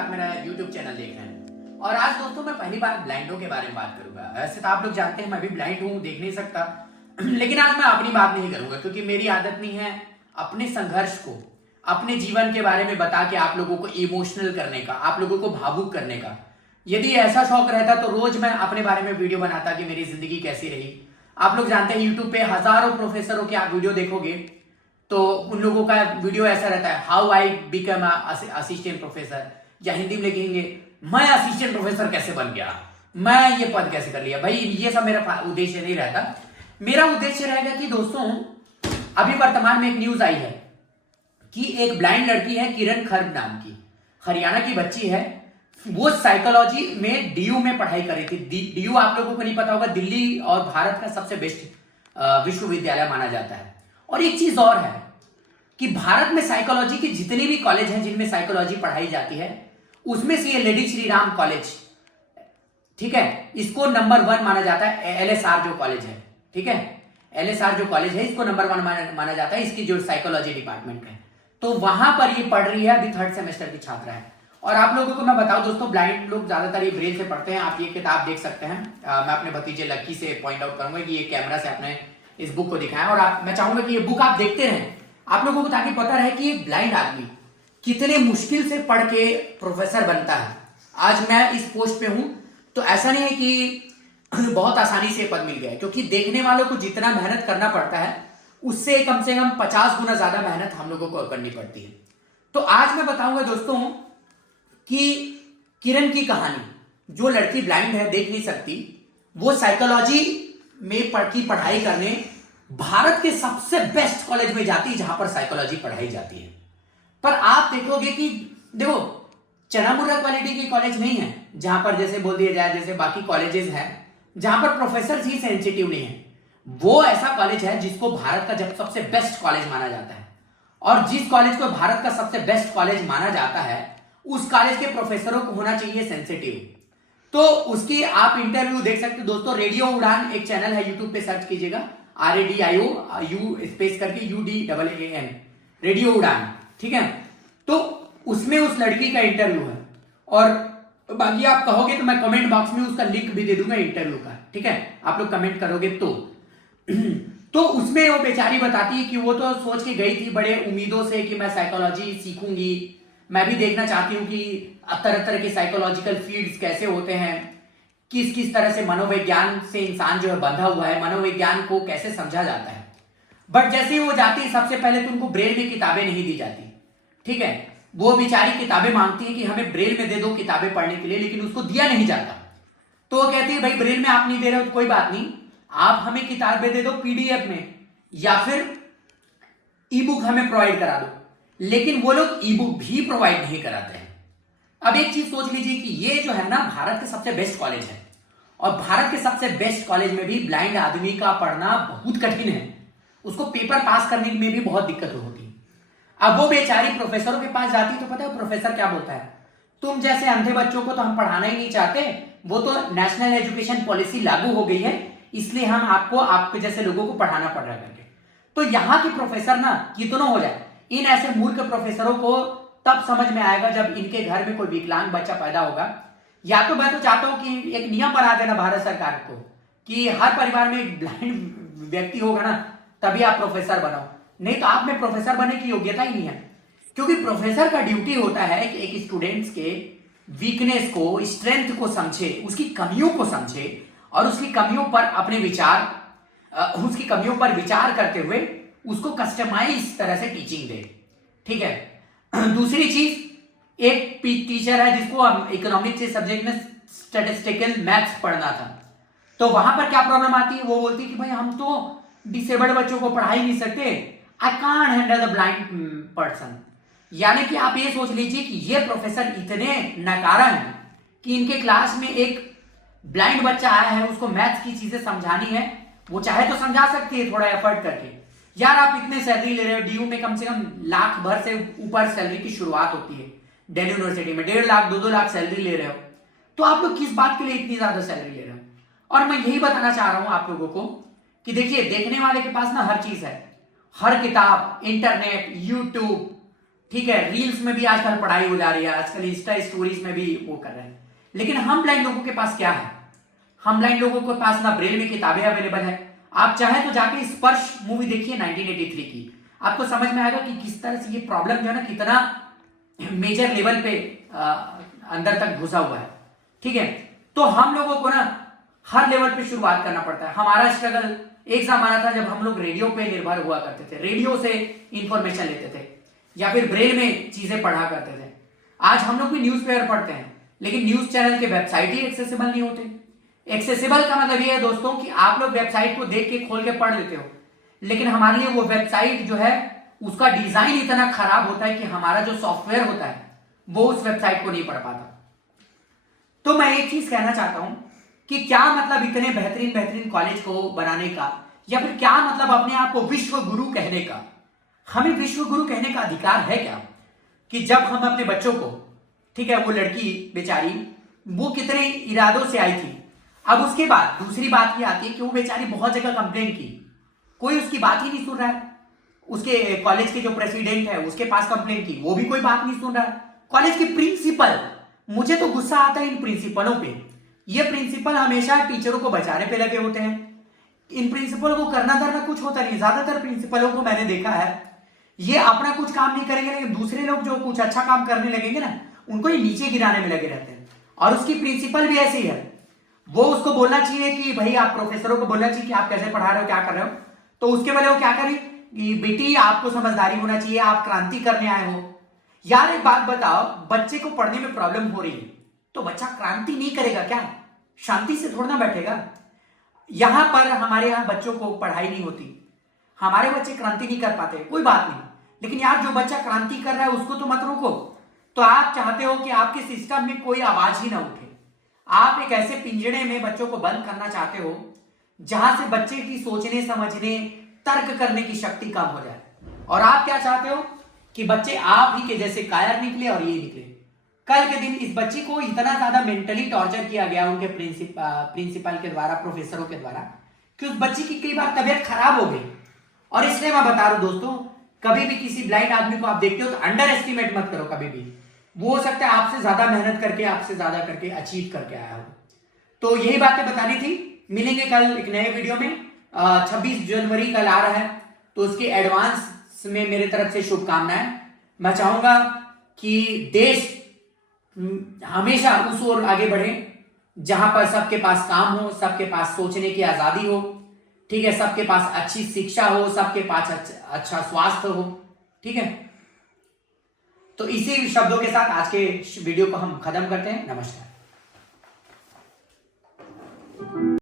आप मेरा YouTube channel देख रहे हैं। और आज दोस्तों मैं पहली बार ब्लाइंडों के बारे में बात करूंगा। वैसे तो आप लोग जानते हैं मैं भी ब्लाइंड हूँ, देख नहीं सकता लेकिन आज मैं अपनी बात नहीं करूंगा क्योंकि मेरी आदत नहीं है अपने संघर्ष को, अपने जीवन के बारे में बता के आप लोगों को इमोशनल करने का, आप लोगों को भावुक करने का। यदि ऐसा शौक रहता तो रोज मैं अपने बारे में वीडियो बनाता कि मेरी जिंदगी कैसी रही। आप लोग जानते हैं यूट्यूब पे हजारों प्रोफेसरों के आप वीडियो देखोगे तो उन लोगों का वीडियो ऐसा रहता है, how I become assistant professor, या हिंदी में लिखेंगे मैं असिस्टेंट प्रोफेसर कैसे बन गया, मैं ये पद कैसे कर लिया। भाई ये सब मेरा उद्देश्य नहीं रहता। मेरा उद्देश्य रहेगा कि दोस्तों अभी वर्तमान में एक न्यूज आई है कि एक ब्लाइंड लड़की है किरण खर्ग नाम की, हरियाणा की बच्ची है। वो साइकोलॉजी में डीयू में पढ़ाई कर रही थी। डीयू आप लोगों को नहीं पता होगा, दिल्ली और भारत का सबसे बेस्ट विश्वविद्यालय माना जाता है। और एक चीज और है कि भारत में साइकोलॉजी के जितने भी कॉलेज हैं जिनमें साइकोलॉजी पढ़ाई जाती है उसमें से ये लेडी श्री राम कॉलेज, ठीक है, इसको नंबर 1 माना जाता है। एलएसआर जो कॉलेज है, ठीक है, एलएसआर जो कॉलेज है इसको नंबर 1 माना जाता है, इसकी जो साइकोलॉजी डिपार्टमेंट है। तो वहां पर ये पढ़ रही है, अभी 3rd सेमेस्टर की छात्रा है। और आप लोगों को मैं बताऊं दोस्तों, ब्लाइंड लोग ज्यादातर ये ब्रेल से पढ़ते हैं। आप ये किताब देख सकते हैं। मैं अपने भतीजे लक्की से पॉइंट आउट करूंगा कि ये कैमरा से आपने इस बुक को दिखाया और मैं चाहूंगा कि ये बुक आप देखते रहें, आप लोगों को ताकि पता रहे कि एक ब्लाइंड आदमी कितने मुश्किल से पढ़ के प्रोफेसर बनता है। आज मैं इस पोस्ट पे हूं तो ऐसा नहीं है कि बहुत आसानी से पद मिल गया है, क्योंकि देखने वालों को जितना मेहनत करना पड़ता है उससे कम से कम 50 गुना ज्यादा मेहनत हम लोगों को करनी पड़ती है। तो आज मैं बताऊंगा दोस्तों कि किरण की कहानी, जो लड़की ब्लाइंड है, देख नहीं सकती, वो साइकोलॉजी में पढ़ाई करने भारत के सबसे बेस्ट कॉलेज में जाती है जहां पर साइकोलॉजी पढ़ाई जाती है। पर आप देखोगे कि देखो चनामुरा क्वालिटी की कॉलेज नहीं है जहां पर जैसे बोल दिया जाए जैसे बाकी कॉलेजेस हैं जहां पर प्रोफेसर ही सेंसिटिव नहीं है। वो ऐसा कॉलेज है जिसको भारत का जब सबसे बेस्ट कॉलेज माना जाता है, और जिस कॉलेज को भारत का सबसे बेस्ट कॉलेज माना जाता है उस कॉलेज के प्रोफेसरों को होना चाहिए सेंसिटिव। तो उसकी आप इंटरव्यू देख सकते हो दोस्तों। रेडियो उड़ान एक चैनल है, यूट्यूब पे सर्च कीजिएगा, RADIO स्पेस करके UDAAN, रेडियो उड़ान, ठीक है। तो उसमें उस लड़की का इंटरव्यू है, और बाकी आप कहोगे तो मैं कमेंट बॉक्स में उसका लिंक भी दे दूंगा इंटरव्यू का, ठीक है, आप लोग कमेंट करोगे तो उसमें वो बेचारी बताती है कि वो तो सोच के गई थी बड़े उम्मीदों से कि मैं साइकोलॉजी सीखूंगी, मैं भी देखना चाहती हूँ कि तरह तरह के साइकोलॉजिकल फील्ड्स कैसे होते हैं, किस किस तरह से मनोविज्ञान से इंसान जो है बंधा हुआ है, मनोविज्ञान को कैसे समझा जाता है। बट जैसे ही वो जाती है सबसे पहले तो उनको ब्रेल में किताबें नहीं दी जाती, ठीक है। वो बेचारी किताबें मांगती है कि हमें ब्रेल में दे दो किताबें पढ़ने के लिए, लेकिन उसको दिया नहीं जाता। तो वो कहती है भाई ब्रेल में आप नहीं दे रहे हो तो कोई बात नहीं, आप हमें किताबें दे दो PDF में या फिर ई-बुक हमें प्रोवाइड करा दो। लेकिन वो लोग ई-बुक भी प्रोवाइड नहीं कराते हैं। अब एक चीज सोच लीजिए कि ये जो है ना भारत के सबसे बेस्ट कॉलेज है, और भारत के सबसे बेस्ट कॉलेज में भी ब्लाइंड आदमी का पढ़ना बहुत कठिन है, उसको पेपर पास करने में भी बहुत दिक्कत होती है। अब वो बेचारी प्रोफेसरों के पास जाती तो पता है प्रोफेसर क्या बोलता है, तुम जैसे अंधे बच्चों को तो हम पढ़ाना ही नहीं चाहते, वो तो नेशनल एजुकेशन पॉलिसी लागू हो गई है इसलिए हम आपको आपके जैसे लोगों को पढ़ाना पड़ रहा है करके। तो यहाँ के प्रोफेसर ना कितनों हो जाए, इन ऐसे मूर्ख प्रोफेसरों को तब समझ में आएगा जब इनके घर में कोई विकलांग बच्चा पैदा होगा। या तो मैं तो चाहता हूं कि एक नियम बना देना भारत सरकार को कि हर परिवार में एक ब्लाइंड व्यक्ति होगा ना तभी आप प्रोफेसर बनाओ, नहीं तो आप में प्रोफेसर बनने की योग्यता ही नहीं है। क्योंकि प्रोफेसर का ड्यूटी होता है कि एक स्टूडेंट्स के वीकनेस को, स्ट्रेंथ को समझे, उसकी कमियों को समझे और उसकी कमियों पर अपने विचार, उसकी कमियों पर विचार करते हुए उसको कस्टमाइज तरह से टीचिंग दे, ठीक है। दूसरी चीज, एक टीचर है जिसको इकोनॉमिक्स के सब्जेक्ट में स्टैटिस्टिकल मैथ्स पढ़ना था, तो वहां पर क्या प्रॉब्लम आती है, वो बोलती है कि भाई हम तो डिसेबल्ड बच्चों को पढ़ा ही नहीं सकते, I can't handle the blind person. यानी कि आप ये सोच लीजिए कि ये प्रोफेसर इतने नकारा हैं कि इनके क्लास में एक ब्लाइंड बच्चा आया है, उसको मैथ्स की चीजें समझानी है, वो चाहे तो समझा सकती है थोड़ा एफर्ट करके। यार आप इतने सैलरी ले रहे हो, डीयू में कम से कम लाख भर से ऊपर सैलरी की शुरुआत होती है, दिल्ली यूनिवर्सिटी में 1.5 लाख 2-2 लाख सैलरी ले रहे हो, तो आप लोग किस बात के लिए इतनी ज्यादा सैलरी ले रहे हो। और मैं यही बताना चाह रहा हूं आप लोगों को कि देखिए देखने वाले के पास ना हर चीज है, हर किताब, इंटरनेट, यूट्यूब, ठीक है, रील्स में भी आजकल पढ़ाई हो जा रही है, आजकल इंस्टा स्टोरीज में भी वो कर रहे हैं। लेकिन हम ब्लाइंड लोगों के पास क्या है? हम ब्लाइंड लोगों के पास ना ब्रेल में किताबें अवेलेबल है। आप चाहे तो जाके स्पर्श मूवी देखिए 1983 की, आपको समझ में आएगा कि किस तरह से ये प्रॉब्लम जो है ना कितना मेजर लेवल पे अंदर तक घुसा हुआ है। ठीक है, तो हम लोगों को ना हर लेवल पे शुरुआत करना पड़ता है। हमारा स्ट्रगल एक जमाना था जब हम लोग रेडियो पे निर्भर हुआ करते थे, रेडियो से इंफॉर्मेशन लेते थे या फिर ब्रेल में चीजें पढ़ा करते थे। आज हम लोग भी न्यूज़पेपर पढ़ते हैं, लेकिन न्यूज चैनल के वेबसाइट ही एक्सेसिबल नहीं होते। एक्सेसिबल का मतलब ये है दोस्तों कि आप लोग वेबसाइट को देख के खोल के पढ़ लेते हो, लेकिन हमारे लिए वो वेबसाइट जो है उसका डिजाइन इतना खराब होता है कि हमारा जो सॉफ्टवेयर होता है वो उस वेबसाइट को नहीं पढ़ पाता। तो मैं एक चीज कहना चाहता हूं कि क्या मतलब इतने बेहतरीन बेहतरीन कॉलेज को बनाने का, या फिर क्या मतलब अपने आप को विश्व गुरु कहने का? हमें विश्व गुरु कहने का अधिकार है क्या? कि जब हम अपने बच्चों को, ठीक है, वो लड़की बेचारी वो कितने इरादों से आई थी, अब उसके बाद दूसरी बात ये आती है कि वो बेचारी बहुत जगह कंप्लेन की, कोई उसकी बात ही नहीं सुन रहा है। उसके कॉलेज के जो प्रेसिडेंट है उसके पास कंप्लेन की, वो भी कोई बात नहीं सुन रहा है। कॉलेज के प्रिंसिपल, मुझे तो गुस्सा आता है इन प्रिंसिपलों पे। ये प्रिंसिपल हमेशा टीचरों को बचाने पे लगे होते हैं। इन प्रिंसिपल को करना धरना कुछ होता नहीं। ज्यादातर प्रिंसिपलों को मैंने देखा है, ये अपना कुछ काम नहीं करेंगे, लेकिन दूसरे लोग जो कुछ अच्छा काम करने लगेंगे ना, उनको ये नीचे गिराने में लगे रहते हैं। और उसकी प्रिंसिपल भी ऐसी है, वो उसको बोलना चाहिए कि भाई, आप प्रोफेसरों को बोलना चाहिए कि आप कैसे पढ़ा रहे हो, क्या कर रहे हो, तो उसके बदले वो क्या करें कि बेटी आपको समझदारी होना चाहिए, आप क्रांति करने आए हो। यार एक बात बताओ, बच्चे को पढ़ने में प्रॉब्लम हो रही है तो बच्चा क्रांति नहीं करेगा क्या? शांति से थोड़ा ना बैठेगा। यहां पर हमारे यहां बच्चों को पढ़ाई नहीं होती, हमारे बच्चे क्रांति नहीं कर पाते, कोई बात नहीं, लेकिन यार जो बच्चा क्रांति कर रहा है उसको तो मत रोको। तो आप चाहते हो कि आपके सिस्टम में कोई आवाज ही ना उठे। आप एक ऐसे पिंजड़े में बच्चों को बंद करना चाहते हो जहां से बच्चे की सोचने, समझने, तर्क करने की शक्ति कम हो जाए। और आप क्या चाहते हो कि बच्चे आप ही के जैसे कायर निकले और ये निकले। कल के दिन इस बच्ची को इतना ज्यादा मेंटली टॉर्चर किया गया उनके प्रिंसिपल के द्वारा, प्रोफेसरों के द्वारा, कि उस बच्ची की कई बार तबियत खराब हो गई। और इसलिए मैं बता रहा हूं दोस्तों, कभी भी किसी ब्लाइंड आदमी को आप देखते हो तो अंडर एस्टिमेट मत करो कभी भी। वो हो सकता है आपसे ज्यादा मेहनत करके, आपसे ज्यादा करके अचीव करके आया हो। तो यही बातें बतानी थी। मिलेंगे कल एक नए वीडियो में। 26 जनवरी कल आ रहा है, तो उसके एडवांस में मेरे तरफ से शुभकामनाएं। मैं चाहूंगा कि देश हमेशा उस ओर आगे बढ़े जहां पर सबके पास काम हो, सबके पास सोचने की आजादी हो, ठीक है, सबके पास अच्छी शिक्षा हो, सबके पास अच्छा स्वास्थ्य हो। ठीक है, तो इसी शब्दों के साथ आज के वीडियो को हम खत्म करते हैं। नमस्कार।